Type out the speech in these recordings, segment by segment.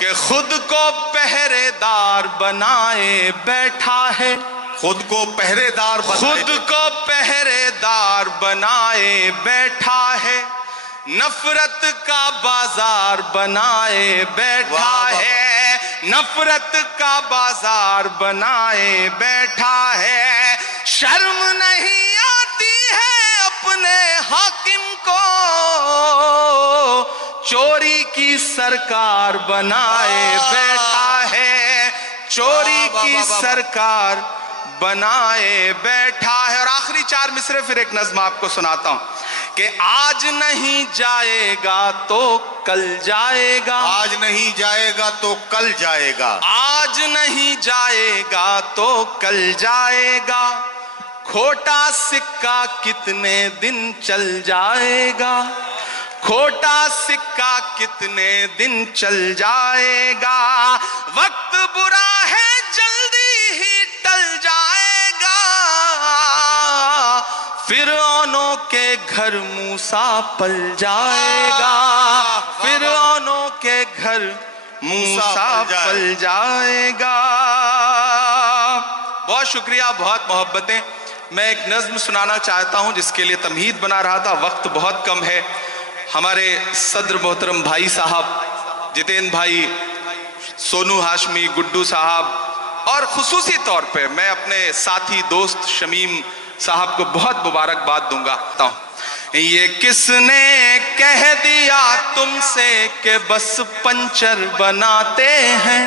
کہ خود کو پہرے دار بنائے بیٹھا ہے، خود کو پہرے دار خود کو پہرے دار بنائے بیٹھا ہے، نفرت کا بازار بنائے بیٹھا ہے، نفرت کا بازار بنائے بیٹھا ہے، شرم نہیں آتی ہے اپنے حاکم کو، چوری کی سرکار بنائے بیٹھا ہے، چوری کی سرکار بنائے بیٹھا ہے۔ اور آخری 4 مصرے پھر ایک نظم آپ کو سناتا ہوں کہ آج نہیں جائے گا تو کل جائے گا، آج نہیں جائے گا تو کل جائے گا، آج نہیں جائے گا تو کل جائے گا، کھوٹا سکہ کتنے دن چل جائے گا، کھوٹا سکہ کتنے دن چل جائے گا، وقت برا ہے جلدی ہی ٹل جائے گا، فرعونوں کے گھر موسیٰ پل جائے گا، فرعونوں کے گھر موسیٰ پل جائے گا۔ بہت شکریہ، بہت محبتیں۔ میں ایک نظم سنانا چاہتا ہوں جس کے لیے تمہید بنا رہا تھا، وقت بہت کم ہے۔ ہمارے صدر محترم بھائی صاحب جتین بھائی، سونو ہاشمی، گڈو صاحب، اور خصوصی طور پہ میں اپنے ساتھی دوست شمیم صاحب کو بہت مبارکباد دوں گا۔ یہ کس نے کہہ دیا تم سے کہ بس پنچر بناتے ہیں،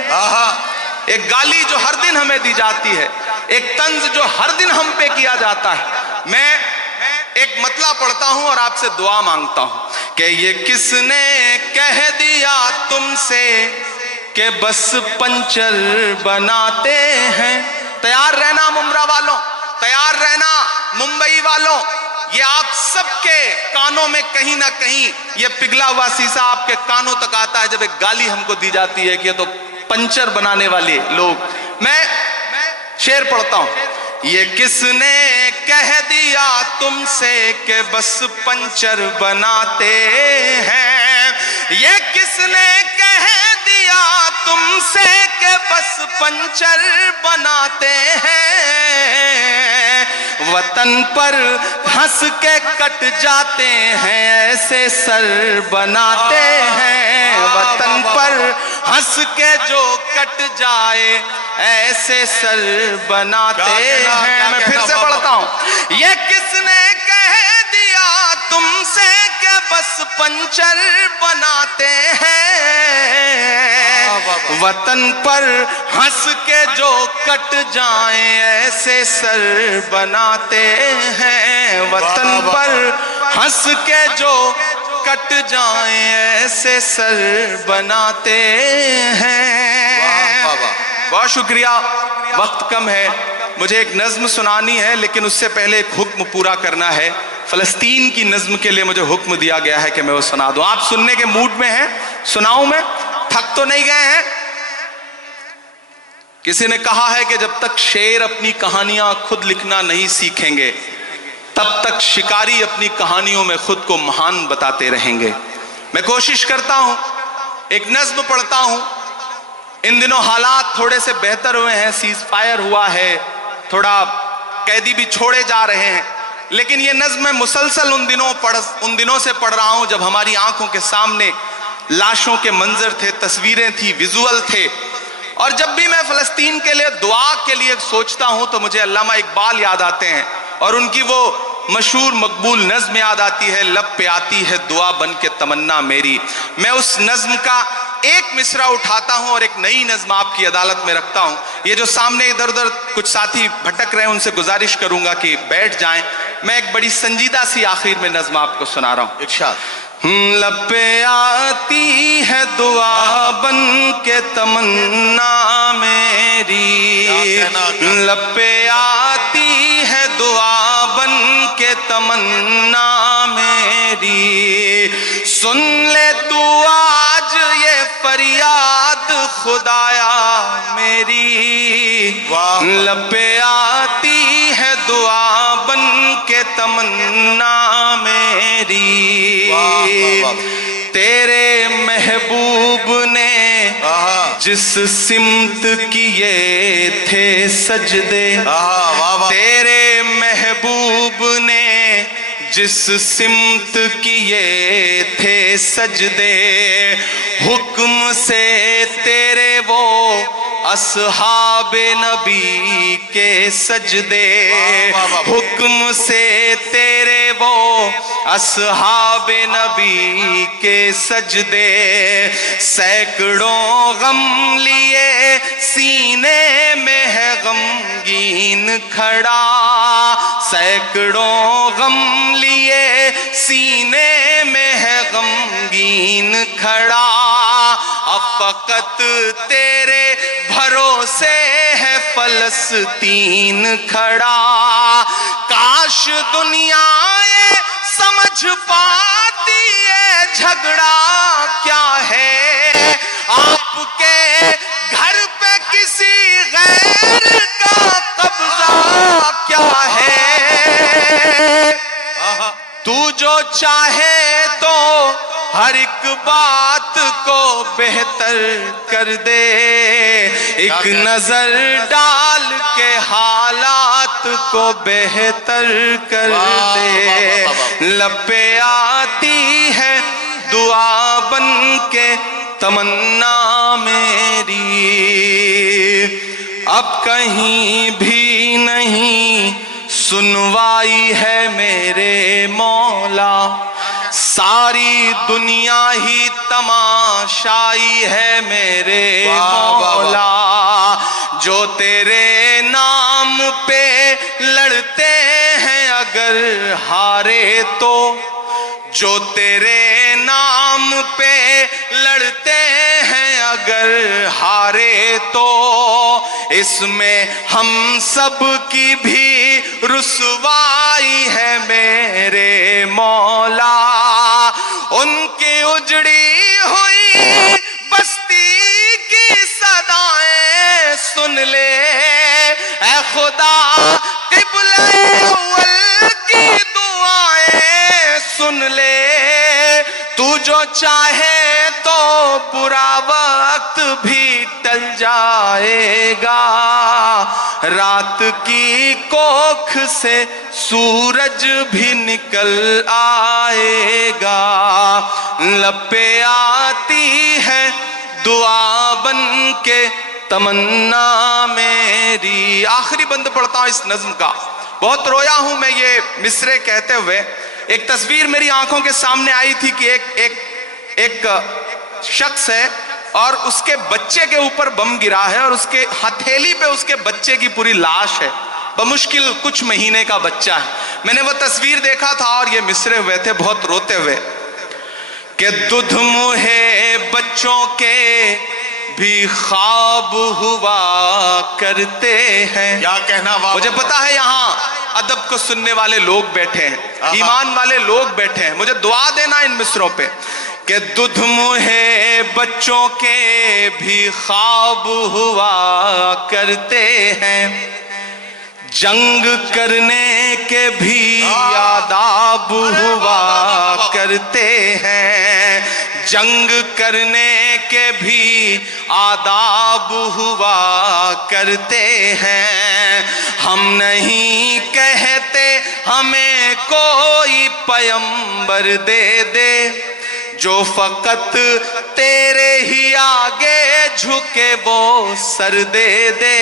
ایک گالی جو ہر دن ہمیں دی جاتی ہے، ایک طنز جو ہر دن ہم پہ کیا جاتا ہے۔ میں ایک مطلع پڑھتا ہوں اور آپ سے دعا مانگتا ہوں کہ یہ کس نے کہہ دیا تم سے کہ بس پنچر بناتے ہیں۔ تیار رہنا ممرہ والوں، تیار رہنا ممبئی والوں، یہ آپ سب کے کانوں میں کہیں نہ کہیں یہ پگھلا ہوا سیسا آپ کے کانوں تک آتا ہے جب ایک گالی ہم کو دی جاتی ہے کہ یہ تو پنچر بنانے والے لوگ۔ میں شعر پڑھتا ہوں۔ یہ کس نے کہہ دیا تم سے کہ بس پنچر بناتے ہیں، یہ کس نے کہہ دیا تم سے کہ بس پنچر بناتے ہیں، وطن پر ہنس کے کٹ جاتے ہیں ایسے سر بناتے ہیں، وطن پر ہنس کے جو کٹ جائے ایسے سر بناتے ہیں۔ میں پھر سے پڑھتا ہوں۔ یہ کس نے کہہ دیا تم سے کہ بس پنچر بناتے ہیں، وطن پر ہنس کے جو کٹ جائیں ایسے سر بناتے ہیں، وطن پر ہنس کے جو کٹ جائیں ایسے سر بناتے ہیں۔ بہت شکریہ، وقت کم ہے، مجھے ایک نظم سنانی ہے لیکن اس سے پہلے ایک حکم پورا کرنا ہے۔ فلسطین کی نظم کے لیے مجھے حکم دیا گیا ہے کہ میں وہ سنا دوں۔ آپ سننے کے موڈ میں ہیں؟ سناؤں میں؟ تھک تو نہیں گئے ہیں؟ کسی نے کہا ہے کہ جب تک شیر اپنی کہانیاں خود لکھنا نہیں سیکھیں گے تب تک شکاری اپنی کہانیوں میں خود کو مہان بتاتے رہیں گے۔ میں کوشش کرتا ہوں، ایک نظم پڑھتا ہوں۔ ان دنوں حالات تھوڑے سے بہتر ہوئے ہیں، سیز فائر ہوا ہے، تھوڑا قیدی بھی چھوڑے جا رہے ہیں، لیکن یہ نظم میں مسلسل ان دنوں سے پڑھ رہا ہوں جب ہماری آنکھوں کے سامنے لاشوں کے منظر تھے، تصویریں تھی، ویژول تھے۔ اور جب بھی میں فلسطین کے لیے دعا کے لیے سوچتا ہوں تو مجھے علامہ اقبال یاد آتے ہیں اور ان کی وہ مشہور مقبول نظم یاد آتی ہے، لب پہ آتی ہے دعا بن کے تمنا میری۔ میں اس نظم کا ایک مصرع اٹھاتا ہوں اور ایک نئی نظم آپ کی عدالت میں رکھتا ہوں۔ یہ جو سامنے ادھر ادھر کچھ ساتھی بھٹک رہے ہیں ان سے گزارش کروں گا کہ بیٹھ جائیں۔ میں ایک بڑی سنجیدہ سی آخر میں نظم آپ کو سنا رہا ہوں۔ ارشاد۔ لب پہ آتی ہے دعا بن کے تمنا میری، لب پہ آتی ہے دعا بن کے تمنا میری، سن لے تو آج یہ فریاد خدایا میری، لب پہ آتی ہے دعا بن کے تمنا میری، تیرے محبوب نے جس سمت کیے تھے سجدے واہ واہ تیرے محبوب نے جس سمت کیے تھے سجدے حکم سے تیرے وہ اصحاب نبی کے سجدے حکم سے تیرے وہ اصحاب نبی کے سجدے سینکڑوں غم لیے سینے میں ہے غمگین کھڑا سینکڑوں غم لیے سینے میں ہے غمگین کھڑا اب فقط تیرے بھروسے ہے فلسطین کھڑا کاش دنیا یہ سمجھ پاتی ہے جھگڑا کیا ہے آپ کے گھر پہ کسی غیر کا قبضہ کیا ہے تو جو چاہے تو ہر ایک بات کو بہتر کر دے ایک نظر ڈال کے حالات کو بہتر کر دے لب پہ آتی ہے دعا بن کے تمنا میری اب کہیں بھی نہیں سنوائی ہے میرے مولا ساری دنیا ہی تماشائی ہے میرے مولا جو تیرے نام پہ لڑتے ہیں اگر ہارے تو جو تیرے نام پہ لڑتے ہیں اگر ہارے تو اس میں ہم سب کی بھی رسوائی ہے میرے مولا ان کی اجڑی ہوئی بستی کی صدائیں سن لے اے خدا قبلہ اول کی دعائیں سن لے تو جو چاہے تو برا وقت بھی ٹل جائے گا رات کی کوکھ سے سورج بھی نکل آئے گا لب پہ آتی ہے دعا بن کے تمنا میری آخری بند پڑھتا ہوں اس نظم کا بہت رویا ہوں میں یہ مصرے کہتے ہوئے ایک تصویر میری آنکھوں کے سامنے آئی تھی کہ ایک شخص ہے اور اس کے بچے کے اوپر بم گرا ہے اور اس کے ہتھیلی پہ اس کے بچے کی پوری لاش ہے بمشکل کچھ مہینے کا بچہ ہے میں نے وہ تصویر دیکھا تھا اور یہ مصرے ہوئے تھے بہت روتے ہوئے کہ دودھ منہ بچوں کے بھی خواب ہوا کرتے ہیں کیا کہنا مجھے پتا ہے یہاں ادب کو سننے والے لوگ بیٹھے ہیں ایمان والے لوگ بیٹھے ہیں مجھے دعا دینا ان مصروں پہ کہ دودھ منہ بچوں کے بھی خواب ہوا کرتے ہیں جنگ کرنے کے بھی آداب ہوا کرتے ہیں جنگ کرنے کے بھی آداب ہوا کرتے ہیں ہم نہیں کہتے ہمیں کوئی پیمبر دے دے جو فقط تیرے ہی آگے جھکے وہ سر دے دے